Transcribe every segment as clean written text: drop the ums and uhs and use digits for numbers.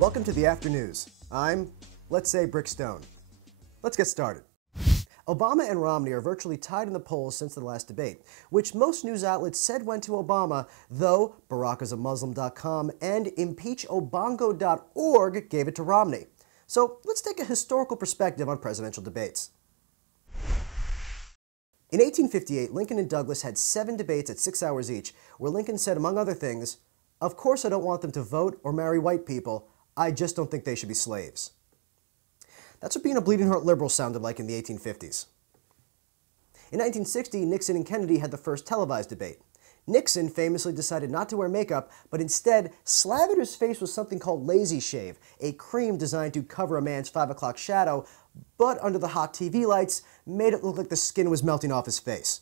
Welcome to the AfterNews. I'm, let's say, Brick Stone. Let's get started. Obama and Romney are virtually tied in the polls since the last debate, which most news outlets said went to Obama, though barackisamuslim.com and impeachobongo.org gave it to Romney. So let's take a historical perspective on presidential debates. In 1858, Lincoln and Douglas had 7 debates at 6 hours each, where Lincoln said, among other things, "Of course I don't want them to vote or marry white people. I just don't think they should be slaves." That's what being a bleeding heart liberal sounded like in the 1850s. In 1960, Nixon and Kennedy had the first televised debate. Nixon famously decided not to wear makeup, but instead slathered his face with something called Lazy Shave, a cream designed to cover a man's 5 o'clock shadow, but under the hot TV lights, made it look like the skin was melting off his face.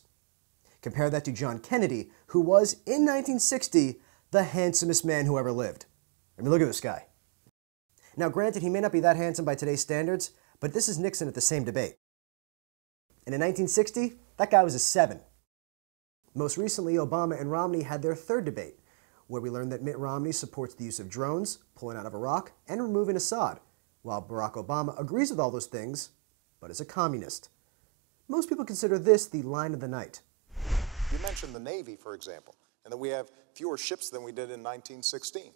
Compare that to John Kennedy, who was, in 1960, the handsomest man who ever lived. I mean, look at this guy. Now, granted, he may not be that handsome by today's standards, but this is Nixon at the same debate. And in 1960, that guy was a 7. Most recently, Obama and Romney had their third debate, where we learned that Mitt Romney supports the use of drones, pulling out of Iraq, and removing Assad, while Barack Obama agrees with all those things, but is a communist. Most people consider this the line of the night. You mentioned the Navy, for example, and that we have fewer ships than we did in 1916.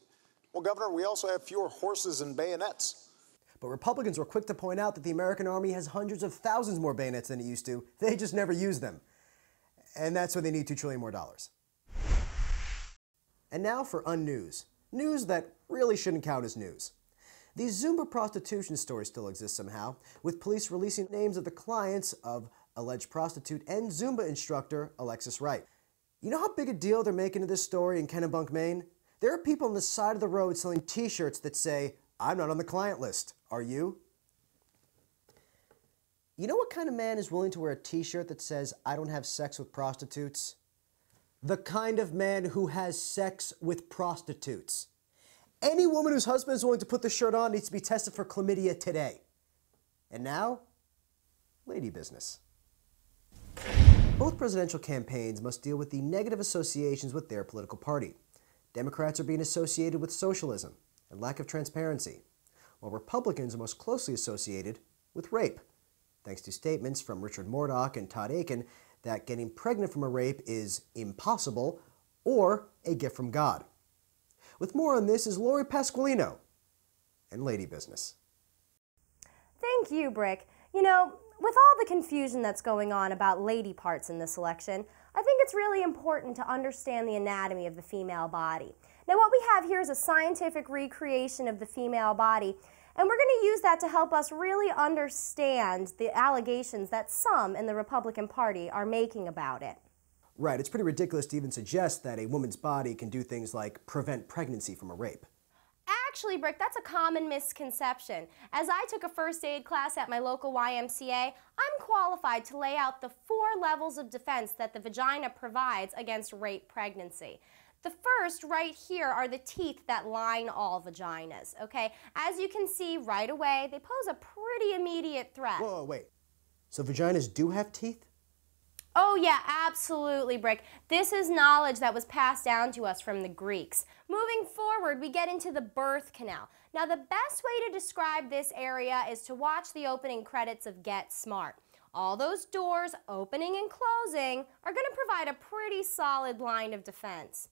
Well, Governor, we also have fewer horses and bayonets. But Republicans were quick to point out that the American Army has hundreds of thousands more bayonets than it used to. They just never use them. And that's why they need $2 trillion more. And now for unnews. News that really shouldn't count as news. These Zumba prostitution stories still exist somehow, with police releasing names of the clients of alleged prostitute and Zumba instructor Alexis Wright. You know how big a deal they're making of this story in Kennebunk, Maine? There are people on the side of the road selling t-shirts that say, "I'm not on the client list. Are you?" You know what kind of man is willing to wear a t-shirt that says, "I don't have sex with prostitutes"? The kind of man who has sex with prostitutes. Any woman whose husband is willing to put the shirt on needs to be tested for chlamydia today. And now, lady business. Both presidential campaigns must deal with the negative associations with their political party. Democrats are being associated with socialism and lack of transparency, while Republicans are most closely associated with rape, thanks to statements from Richard Murdoch and Todd Akin that getting pregnant from a rape is impossible or a gift from God. With more on this is Lori Pasqualino and lady business. Thank you, Brick. You know, with all the confusion that's going on about lady parts in this election, I think it's really important to understand the anatomy of the female body. Now, what we have here is a scientific recreation of the female body, and we're going to use that to help us really understand the allegations that some in the Republican Party are making about it. Right, it's pretty ridiculous to even suggest that a woman's body can do things like prevent pregnancy from a rape. Actually, Brick, that's a common misconception. As I took a first aid class at my local YMCA, I'm qualified to lay out the 4 levels of defense that the vagina provides against rape pregnancy. The first, right here, are the teeth that line all vaginas, okay? As you can see right away, they pose a pretty immediate threat. Whoa, wait. So vaginas do have teeth? Oh yeah, absolutely, Brick. This is knowledge that was passed down to us from the Greeks. Moving forward, we get into the birth canal. Now, the best way to describe this area is to watch the opening credits of Get Smart. All those doors, opening and closing, are going to provide a pretty solid line of defense.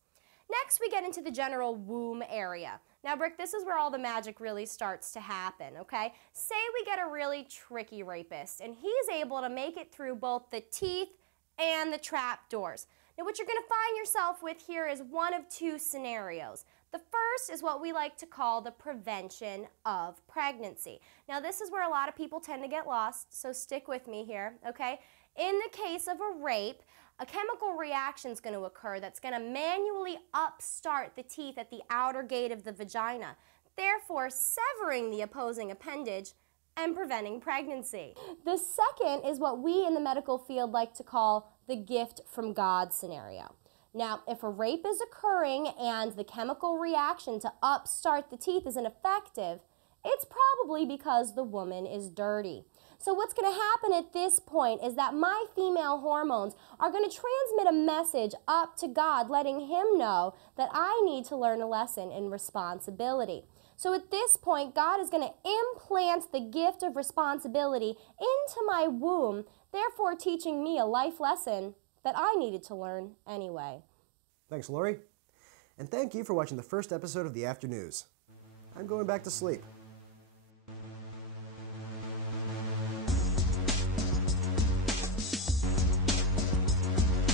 Next, we get into the general womb area. Now, Brick, this is where all the magic really starts to happen, okay? Say we get a really tricky rapist, and he's able to make it through both the teeth and the trap doors. Now, what you're going to find yourself with here is one of 2 scenarios. The first is what we like to call the prevention of pregnancy. Now, this is where a lot of people tend to get lost, so stick with me here, okay? In the case of a rape, a chemical reaction is going to occur that's going to manually upstart the teeth at the outer gate of the vagina, therefore severing the opposing appendage and preventing pregnancy. The second is what we in the medical field like to call the gift from God scenario. Now, if a rape is occurring and the chemical reaction to upstart the teeth isn't effective, it's probably because the woman is dirty. So what's going to happen at this point is that my female hormones are going to transmit a message up to God, letting him know that I need to learn a lesson in responsibility. So at this point, God is going to implant the gift of responsibility into my womb, therefore teaching me a life lesson that I needed to learn anyway. Thanks, Lori. And thank you for watching the first episode of the AfterNews. I'm going back to sleep.